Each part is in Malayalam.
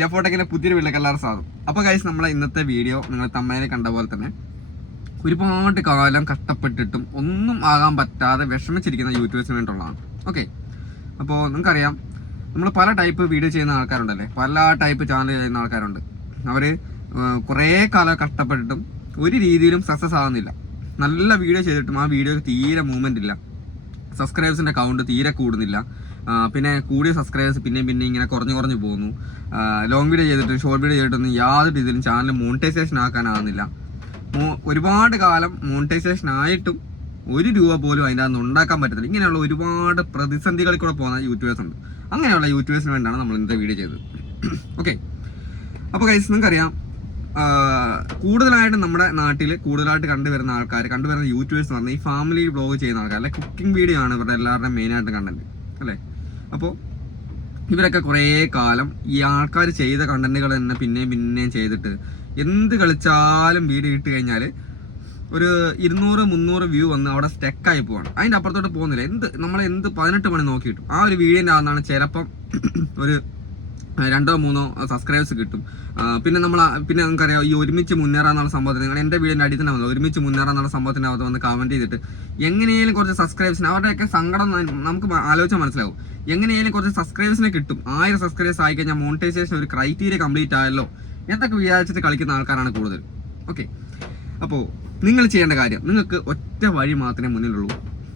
ജഫോട്ടെക്കിന്റെ പുതിയൊരു വെള്ള കളർ സാധനം അപ്പോൾ ഗൈസ് നമ്മളെ ഇന്നത്തെ വീഡിയോ നിങ്ങൾ തമ്മനെ കണ്ട പോലെ തന്നെ ഒരുപാട് കാലം കഷ്ടപ്പെട്ടിട്ടും ഒന്നും ആകാൻ പറ്റാതെ വിഷമിച്ചിരിക്കുന്ന യൂട്യൂബേഴ്സിന് വേണ്ടിയുള്ളതാണ് ഓക്കെ അപ്പോൾ നിങ്ങൾക്കറിയാം നമ്മൾ പല ടൈപ്പ് വീഡിയോ ചെയ്യുന്ന ആൾക്കാരുണ്ടല്ലേ? പല ടൈപ്പ് ചാനൽ ചെയ്യുന്ന ആൾക്കാരുണ്ട്. അവർ കുറേ കാലം കഷ്ടപ്പെട്ടിട്ടും ഒരു രീതിയിലും സക്സസ് ആകുന്നില്ല നല്ല വീഡിയോ ചെയ്തിട്ടും ആ വീഡിയോക്ക് തീരെ മൂവ്മെന്റ് ഇല്ല. സബ്സ്ക്രൈബേഴ്സിന്റെ കൗണ്ട് തീരെ കൂടുന്നില്ല. പിന്നെ കൂടിയ സബ്സ്ക്രൈബേഴ്സ് പിന്നെയും പിന്നെ ഇങ്ങനെ കുറഞ്ഞു കുറഞ്ഞു പോകുന്നു. ലോങ് വീഡിയോ ചെയ്തിട്ട് ഷോർട്ട് വീഡിയോ ചെയ്തിട്ടൊന്നും യാതൊരു രീതിയിലും ചാനൽ മോണിറ്റൈസേഷൻ ആക്കാനാകുന്നില്ല. ഒരുപാട് കാലം മോണിറ്റൈസേഷൻ ആയിട്ടും ഒരു രൂപ പോലും അതിന്റെ അകത്ത് ഉണ്ടാക്കാൻ പറ്റത്തില്ല. ഇങ്ങനെയുള്ള ഒരുപാട് പ്രതിസന്ധികളിൽ കൂടെ പോകുന്ന യൂട്യൂബേഴ്സ് ഉണ്ട്. അങ്ങനെയുള്ള യൂട്യൂബേഴ്സിന് വേണ്ടിയാണ് നമ്മൾ ഇന്നത്തെ വീഡിയോ ചെയ്തത്. ഓക്കെ അപ്പോൾ കൈസ് നിങ്ങൾക്കറിയാം കൂടുതലായിട്ട് നമ്മുടെ നാട്ടിൽ കൂടുതലായിട്ട് കണ്ടുവരുന്ന ആൾക്കാർ കണ്ടുവരുന്ന യൂട്യൂബേഴ്സ് എന്ന് പറഞ്ഞാൽ ഈ ഫാമിലി ബ്ലോഗ് ചെയ്യുന്ന ആൾക്കാർ അല്ലെ കുക്കിംഗ് വീഡിയോ ആണ് ഇവരുടെ എല്ലാവരുടെയും മെയിനായിട്ട് കണ്ടന്റ് അല്ലേ? അപ്പോൾ ഇവരൊക്കെ കുറേ കാലം ഈ ആൾക്കാർ ചെയ്ത കണ്ടന്റുകൾ തന്നെ പിന്നെയും പിന്നെയും ചെയ്തിട്ട് എന്ത് കളിച്ചാലും വീഡിയോ ഇട്ട് കഴിഞ്ഞാൽ ഒരു ഇരുന്നൂറ് മുന്നൂറ് വ്യൂ വന്ന് അവിടെ സ്റ്റെക്കായി പോവാണ്. അതിന്റെ അപ്പുറത്തോട്ട് പോകുന്നില്ല. എന്ത് നമ്മൾ എന്ത് പതിനെട്ട് മണി നോക്കിയിട്ടും ആ ഒരു വീഡിയോന്റെ ആണെന്നാണ് ചിലപ്പം ഒരു രണ്ടോ മൂന്നോ സബ്സ്ക്രൈബേഴ്സ് കിട്ടും. പിന്നെ നമ്മൾ പിന്നെ നമുക്കറിയാം ഈ ഒരുമിച്ച് മുന്നേറാന്നുള്ള സംഭവത്തിന് നിങ്ങൾ എന്റെ വീടിന്റെ അടിയിൽ തന്നെ വന്നു? ഒരുമിച്ച് മുന്നേറാന്നുള്ള സംഭവത്തിന്റെ അകത്ത് വന്ന് കമന്റ് ചെയ്തിട്ട് എങ്ങനെയെങ്കിലും കുറച്ച് സബ്സ്ക്രൈബേഴ്സിന് അവരുടെയൊക്കെ സങ്കടം നമുക്ക് ആലോചിച്ചാൽ മനസ്സിലാവും. എങ്ങനെയും കുറച്ച് സബ്സ്ക്രൈബേഴ്സിനെ കിട്ടും. ആയിരം സബ്സ്ക്രൈബേഴ്സ് ആയി കഴിഞ്ഞാൽ മോണിറ്റൈസേഷൻ ഒരു ക്രൈറ്റീരിയ കംപ്ലീറ്റ് ആയല്ലോ എന്നൊക്കെ വിചാരിച്ചിട്ട് കളിക്കുന്ന ആൾക്കാരാണ് കൂടുതൽ ഓക്കെ അപ്പോൾ നിങ്ങൾ ചെയ്യേണ്ട കാര്യം നിങ്ങൾക്ക് ഒറ്റ വഴി മാത്രമേ മുന്നിലുള്ളൂ.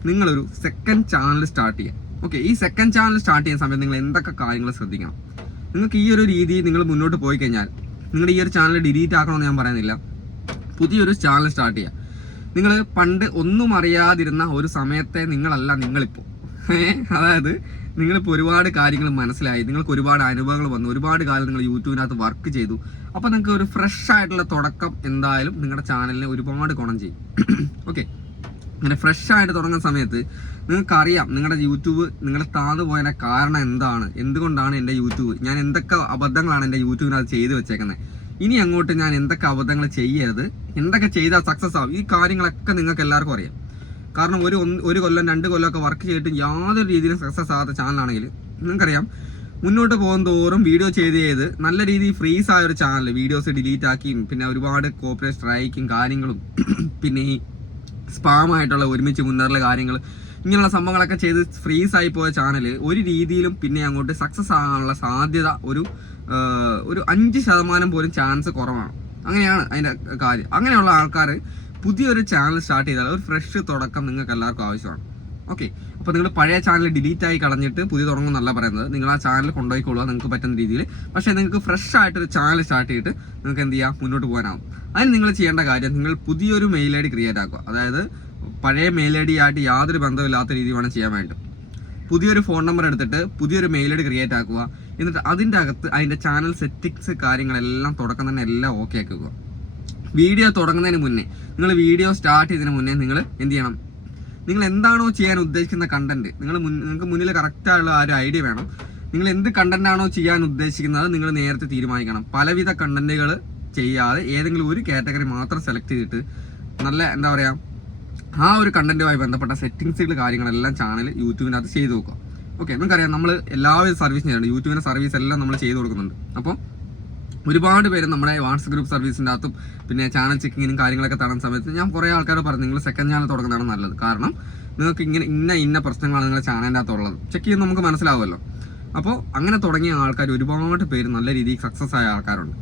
നിങ്ങളൊരു സെക്കൻഡ് ചാനൽ സ്റ്റാർട്ട് ചെയ്യാം ഓക്കെ ഈ സെക്കൻഡ് ചാനൽ സ്റ്റാർട്ട് ചെയ്യുന്ന സമയത്ത് നിങ്ങൾ എന്തൊക്കെ കാര്യങ്ങൾ ശ്രദ്ധിക്കണം? നിങ്ങൾക്ക് ഈ ഒരു രീതി നിങ്ങൾ മുന്നോട്ട് പോയി കഴിഞ്ഞാൽ നിങ്ങളുടെ ഈ ഒരു ചാനൽ ഡിലീറ്റ് ആക്കണമെന്ന് ഞാൻ പറയുന്നില്ല. പുതിയൊരു ചാനൽ സ്റ്റാർട്ട് ചെയ്യുക നിങ്ങൾ പണ്ട് ഒന്നും അറിയാതിരുന്ന ഒരു സമയത്തെ നിങ്ങളല്ല നിങ്ങളിപ്പോൾ അതായത് നിങ്ങളിപ്പോൾ ഒരുപാട് കാര്യങ്ങൾ മനസ്സിലായി നിങ്ങൾക്ക് ഒരുപാട് അനുഭവങ്ങൾ വന്നു ഒരുപാട് കാലം നിങ്ങൾ യൂട്യൂബിനകത്ത് വർക്ക് ചെയ്തു. അപ്പോൾ നിങ്ങൾക്ക് ഒരു ഫ്രഷ് ആയിട്ടുള്ള തുടക്കം എന്തായാലും നിങ്ങളുടെ ചാനലിനെ ഒരുപാട് ഗുണം ചെയ്യും. ഓക്കെ അങ്ങനെ ഫ്രഷ് ആയിട്ട് തുടങ്ങുന്ന സമയത്ത് നിങ്ങൾക്ക് അറിയാം നിങ്ങളുടെ യൂട്യൂബ് നിങ്ങൾ താന്നു പോയതിന് കാരണം എന്താണ്? എന്തുകൊണ്ടാണ് എന്റെ യൂട്യൂബ്? ഞാൻ എന്തൊക്കെ അബദ്ധങ്ങളാണ് എന്റെ അത് ചെയ്തു വെച്ചേക്കുന്നത്? ഇനി അങ്ങോട്ട് ഞാൻ എന്തൊക്കെ അബദ്ധങ്ങൾ ചെയ്യരുത്? എന്തൊക്കെ ചെയ്താൽ സക്സസ് ആവും? ഈ കാര്യങ്ങളൊക്കെ നിങ്ങൾക്ക് എല്ലാവർക്കും അറിയാം. കാരണം ഒരു ഒരു കൊല്ലം രണ്ട് കൊല്ലമൊക്കെ വർക്ക് ചെയ്തിട്ട് യാതൊരു രീതിയിലും സക്സസ് ആകാത്ത ചാനലാണെങ്കിൽ നിങ്ങൾക്കറിയാം മുന്നോട്ട് പോകും തോറും വീഡിയോ ചെയ്ത് ചെയ്ത് നല്ല രീതിയിൽ ഫ്രീസ് ആയ ഒരു ചാനൽ വീഡിയോസ് ഡിലീറ്റ് ആക്കിയും പിന്നെ ഒരുപാട് കോപ്പറേറ്റ് സ്ട്രൈക്കും കാര്യങ്ങളും പിന്നെ ഈ സ്പാമായിട്ടുള്ള ഒരുമിച്ച് മുന്നേറുള്ള കാര്യങ്ങൾ ഇങ്ങനെയുള്ള സംഭവങ്ങളൊക്കെ ചെയ്ത് ഫ്രീസ് ആയി പോയ ചാനൽ ഒരു രീതിയിലും പിന്നെ അങ്ങോട്ട് സക്സസ് ആകാനുള്ള സാധ്യത ഒരു ഒരു അഞ്ച് ശതമാനം പോലും ചാൻസ് കുറവാണ്. അങ്ങനെയാണ് അതിന്റെ കാര്യം. അങ്ങനെയുള്ള ആൾക്കാർ പുതിയൊരു ചാനൽ സ്റ്റാർട്ട് ചെയ്താൽ ഒരു ഫ്രഷ് തുടക്കം നിങ്ങൾക്ക് എല്ലാവർക്കും ആവശ്യമാണ്. ഓക്കെ അപ്പോൾ നിങ്ങൾ പഴയ ചാനൽ ഡിലീറ്റ് ആയി കളഞ്ഞിട്ട് പുതിയ തുടങ്ങും നല്ല പറയുന്നത്. നിങ്ങൾ ആ ചാനൽ കൊണ്ടുപോയിക്കൊള്ളുക നിങ്ങൾക്ക് പറ്റുന്ന രീതിയിൽ. പക്ഷേ നിങ്ങൾക്ക് ഫ്രഷ് ആയിട്ടൊരു ചാനൽ സ്റ്റാർട്ട് ചെയ്തിട്ട് നിങ്ങൾക്ക് എന്ത് ചെയ്യാം? മുന്നോട്ട് പോകാനാവും. അതിന് നിങ്ങൾ ചെയ്യേണ്ട കാര്യം നിങ്ങൾ പുതിയൊരു മെയിൽ ഐ ഡി ക്രിയേറ്റ് ആക്കുക. അതായത് പഴയ മെയിൽ ഐ ഡി ആയിട്ട് യാതൊരു ബന്ധമില്ലാത്ത രീതി വേണം ചെയ്യാൻ വേണ്ടി പുതിയൊരു ഫോൺ നമ്പർ എടുത്തിട്ട് പുതിയൊരു മെയിൽ ഐ ഡി ക്രിയേറ്റ് ആക്കുക. എന്നിട്ട് അതിന്റെ അകത്ത് അതിന്റെ ചാനൽ സെറ്റിങ്സ് കാര്യങ്ങളെല്ലാം തുടക്കം തന്നെ എല്ലാം ഓക്കെ ആക്കുക വീഡിയോ തുടങ്ങുന്നതിന് മുന്നേ നിങ്ങൾ വീഡിയോ സ്റ്റാർട്ട് ചെയ്തതിന് മുന്നേ നിങ്ങൾ എന്ത് ചെയ്യണം? നിങ്ങൾ എന്താണോ ചെയ്യാൻ ഉദ്ദേശിക്കുന്ന കണ്ടന്റ് നിങ്ങൾ നിങ്ങൾക്ക് മുന്നിൽ കറക്റ്റായുള്ള ആ ഒരു ഐഡിയ വേണം. നിങ്ങൾ എന്ത് കണ്ടന്റ് ആണോ ചെയ്യാൻ ഉദ്ദേശിക്കുന്നത് നിങ്ങൾ നേരത്തെ തീരുമാനിക്കണം. പലവിധ കണ്ടന്റുകൾ ചെയ്യാതെ ഏതെങ്കിലും ഒരു കാറ്റഗറി മാത്രം സെലക്ട് ചെയ്തിട്ട് നല്ല എന്താ പറയുക ആ ഒരു കണ്ടന്റുമായി ബന്ധപ്പെട്ട സെറ്റിങ്സുകൾ കാര്യങ്ങളെല്ലാം ചാനൽ യൂട്യൂബിനകത്ത് ചെയ്ത് നോക്കുക. ഓക്കെ നിങ്ങൾക്കറിയാം നമ്മൾ എല്ലാവിധ സർവീസ് ചെയ്യുന്നുണ്ട്. യൂട്യൂബിന്റെ സർവീസ് എല്ലാം നമ്മൾ ചെയ്ത് കൊടുക്കുന്നുണ്ട്. അപ്പോൾ ഒരുപാട് പേര് നമ്മുടെ വാട്സപ്പ് ഗ്രൂപ്പ് സർവീസിന്റെ അകത്തും പിന്നെ ചാനൽ ചെക്കിങ്ങിനും കാര്യങ്ങളൊക്കെ തടയുന്ന സമയത്ത് ഞാൻ കുറേ ആൾക്കാർ പറഞ്ഞു നിങ്ങൾ സെക്കൻഡ് ചാനൽ തുടങ്ങുന്നതാണ് നല്ലത്. കാരണം നിങ്ങൾക്ക് ഇങ്ങനെ ഇന്ന ഇന്ന പ്രശ്നങ്ങളാണ് നിങ്ങളുടെ ചാനലിന്റെ അകത്തുള്ളത് ചെക്ക് ചെയ്യുന്ന നമുക്ക് മനസ്സിലാവുമല്ലോ. അപ്പോൾ അങ്ങനെ തുടങ്ങിയ ആൾക്കാർ ഒരുപാട് പേര് നല്ല രീതിയിൽ സക്സസ് ആയ ആൾക്കാരുണ്ട്.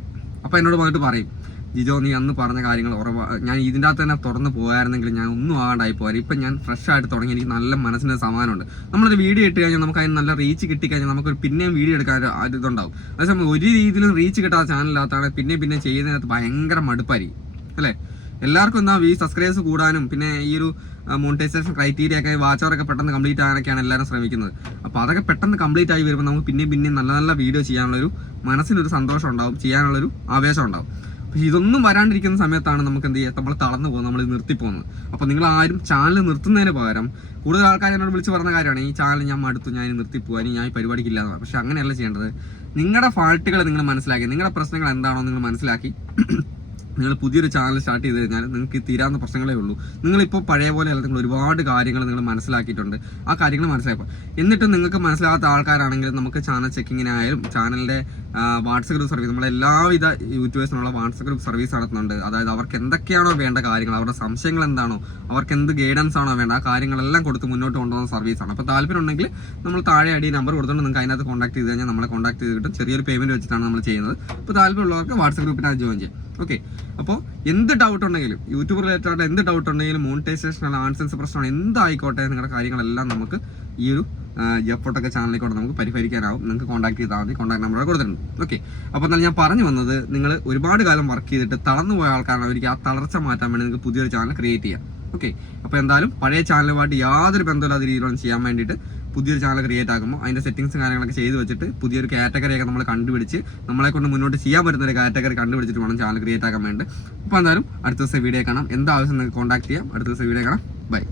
അപ്പോൾ എന്നോട് വന്നിട്ട് പറയും ജിജോ നീ അന്ന് പറഞ്ഞ കാര്യങ്ങൾ ഉറവാ ഞാൻ ഇതിന്റെ അകത്ത് തന്നെ തുറന്ന് പോയായിരുന്നെങ്കിൽ ഞാൻ ഒന്നും ആകാണ്ടായി പോകാൻ ഇപ്പം ഞാൻ ഫ്രഷ് ആയിട്ട് തുടങ്ങി. എനിക്ക് നല്ല മനസ്സിന് സമാനമുണ്ട് നമ്മളൊരു വീഡിയോ ഇട്ട് കഴിഞ്ഞാൽ നമുക്ക് അതിന് നല്ല റീച്ച് കിട്ടിക്കഴിഞ്ഞാൽ നമുക്ക് പിന്നെയും വീഡിയോ എടുക്കാൻ ഇതുണ്ടാവും. അതേസമയം ഒരു രീതിയിലും റീച്ച് കിട്ടാത്ത ചാനലിനകത്താണ് പിന്നെയും പിന്നെ ചെയ്യുന്നതിനകത്ത് ഭയങ്കര മടുപ്പായിരിക്കും. അല്ലേ? എല്ലാവർക്കും എന്താ ഈ സബ്സ്ക്രൈബേഴ്സ് കൂടാനും പിന്നെ ഈ ഒരു മോണിറ്റൈസേഷൻ ക്രൈറ്റീരിയ ഒക്കെ വാച്ചവറൊക്കെ പെട്ടെന്ന് കംപ്ലീറ്റ് ആകാനൊക്കെയാണ് എല്ലാവരും ശ്രമിക്കുന്നത്. അപ്പോൾ അതൊക്കെ പെട്ടെന്ന് കംപ്ലീറ്റ് ആയി വരുമ്പോൾ നമുക്ക് പിന്നെയും പിന്നെയും നല്ല നല്ല വീഡിയോ ചെയ്യാനുള്ളൊരു മനസ്സിനൊരു സന്തോഷം ഉണ്ടാവും ചെയ്യാനുള്ളൊരു ആവേശം ഉണ്ടാവും പക്ഷെ ഇതൊന്നും വരാണ്ടിരിക്കുന്ന സമയത്താണ് നമുക്ക് എന്ത് ചെയ്യുക? നമ്മൾ തളർന്നു പോകുന്നത് നമ്മൾ നിർത്തി പോകുന്നത്. അപ്പോൾ നിങ്ങൾ ആരും ചാനൽ നിർത്തുന്നതിന് പകരം കൂടുതൽ ആൾക്കാർ എന്നോട് വിളിച്ച് പറഞ്ഞ കാര്യമാണ് ഈ ചാനൽ ഞാൻ മടുത്തു ഞാൻ നിർത്തി പോകാൻ ഞാൻ ഈ പരിപാടിക്കില്ല എന്ന് പക്ഷെ അങ്ങനെയല്ല ചെയ്യേണ്ടത്. നിങ്ങളുടെ ഫാൾട്ടുകൾ നിങ്ങൾ മനസ്സിലാക്കി. നിങ്ങളുടെ പ്രശ്നങ്ങൾ എന്താണോ നിങ്ങൾ മനസ്സിലാക്കി. നിങ്ങൾ പുതിയൊരു ചാനൽ സ്റ്റാർട്ട് ചെയ്ത് കഴിഞ്ഞാൽ നിങ്ങൾക്ക് തീരാവുന്ന പ്രശ്നങ്ങളേ ഉള്ളൂ. നിങ്ങളിപ്പോൾ പഴയ പോലെ അല്ല നിങ്ങൾ ഒരുപാട് കാര്യങ്ങൾ നിങ്ങൾ മനസ്സിലാക്കിയിട്ടുണ്ട്. ആ കാര്യങ്ങൾ മനസ്സിലാക്കുക എന്നിട്ട് നിങ്ങൾക്ക് മനസ്സിലാകാത്ത ആൾക്കാരാണെങ്കിൽ നമുക്ക് ചാനൽ ചെക്കിങ്ങിനായാലും ചാനലിന്റെ വാട്സപ്പ് ഗ്രൂപ്പ് സർവീസ് നമ്മളെ എല്ലാവിധ യൂട്യൂബേഴ്സിനുള്ള വാട്സപ്പ് ഗ്രൂപ്പ് സർവീസ് നടത്തുന്നുണ്ട്. അതായത് അവർക്ക് എന്തൊക്കെയാണോ വേണ്ട കാര്യങ്ങൾ അവരുടെ സംശയങ്ങൾ എന്താണോ അവർക്ക് എന്ത് ഗൈഡൻസ് ആണോ വേണ്ട ആ കാര്യങ്ങളെല്ലാം കൊടുത്ത് മുന്നോട്ട് കൊണ്ടുപോകുന്ന സർവീസാണ് അപ്പോൾ താല്പര്യം ഉണ്ടെങ്കിൽ നമ്മൾ താഴെ അടി നമ്പർ കൊടുത്തുകൊണ്ട് നിങ്ങൾക്ക് അതിനകത്ത് കോൺടാക്ട് ചെയ്ത് കഴിഞ്ഞാൽ നമ്മളെ കോൺടാക്ട് ചെയ്ത് കിട്ടും. ചെറിയൊരു പേയ്മെന്റ് വെച്ചിട്ടാണ് നമ്മൾ ചെയ്യുന്നത്. അപ്പോൾ താല്പര്യമുള്ളവർക്ക് വാട്സപ്പ് ഗ്രൂപ്പിനകത്ത് ജോയിൻ ചെയ്യാം. ഓക്കെ അപ്പോൾ എന്ത് ഡൗട്ട് ഉണ്ടെങ്കിലും യൂട്യൂബ് റിലേറ്റഡ് ആയിട്ട് എന്ത് ഡൗട്ട് ഉണ്ടെങ്കിലും മോണിറ്റൈസേഷൻ ആൻസൻസ് പ്രശ്നമാണ് എന്തായിക്കോട്ടെ നിങ്ങളുടെ കാര്യങ്ങളെല്ലാം നമുക്ക് ഈ ഒരു ജപ്പോട്ടൊക്കെ ചാനലിൽ കൂടെ നമുക്ക് പരിഹരിക്കാനാവും. നിങ്ങൾക്ക് കോൺടാക്ട് ചെയ്താൽ മതി. കോൺടാക്ട് നമ്പർ കൊടുത്തിട്ടുണ്ട്. ഓക്കെ അപ്പോൾ എന്നാൽ ഞാൻ പറഞ്ഞു വന്നത് നിങ്ങൾ ഒരുപാട് കാലം വർക്ക് ചെയ്തിട്ട് തളർന്നു പോയ ആൾക്കാരാണ്. അവർക്ക് ആ തളർച്ച മാറ്റാൻ വേണ്ടി നിങ്ങൾക്ക് പുതിയൊരു ചാനൽ ക്രിയേറ്റ് ചെയ്യാം. ഓക്കെ അപ്പോൾ എന്തായാലും പഴയ ചാനലുമായിട്ട് യാതൊരു ബന്ധമില്ലാത്ത രീതിയിലാണ് ചെയ്യാൻ വേണ്ടിയിട്ട് പുതിയൊരു ചാനൽ ക്രിയേറ്റ് ആക്കുമ്പോൾ അതിന്റെ സെറ്റിംഗ്സും കാര്യങ്ങളൊക്കെ ചെയ്ത് വെച്ചിട്ട് പുതിയൊരു കാറ്റഗറിയൊക്കെ നമ്മൾ കണ്ടുപിടിച്ച് നമ്മളെ കൊണ്ട് മുന്നോട്ട് ചെയ്യാൻ പറ്റുന്ന ഒരു കാറ്റഗറി കണ്ടുപിടിച്ചിട്ട് വേണം ചാനൽ ക്രിയേറ്റ് ആക്കാൻ വേണ്ടി അപ്പോൾ എന്തായാലും അടുത്ത ദിവസം വീഡിയോ കാണാം. എന്താവശ്യം നിങ്ങൾക്ക് കോൺടാക്ട് ചെയ്യാം. അടുത്ത ദിവസം വീഡിയോ കാണാം. ബൈ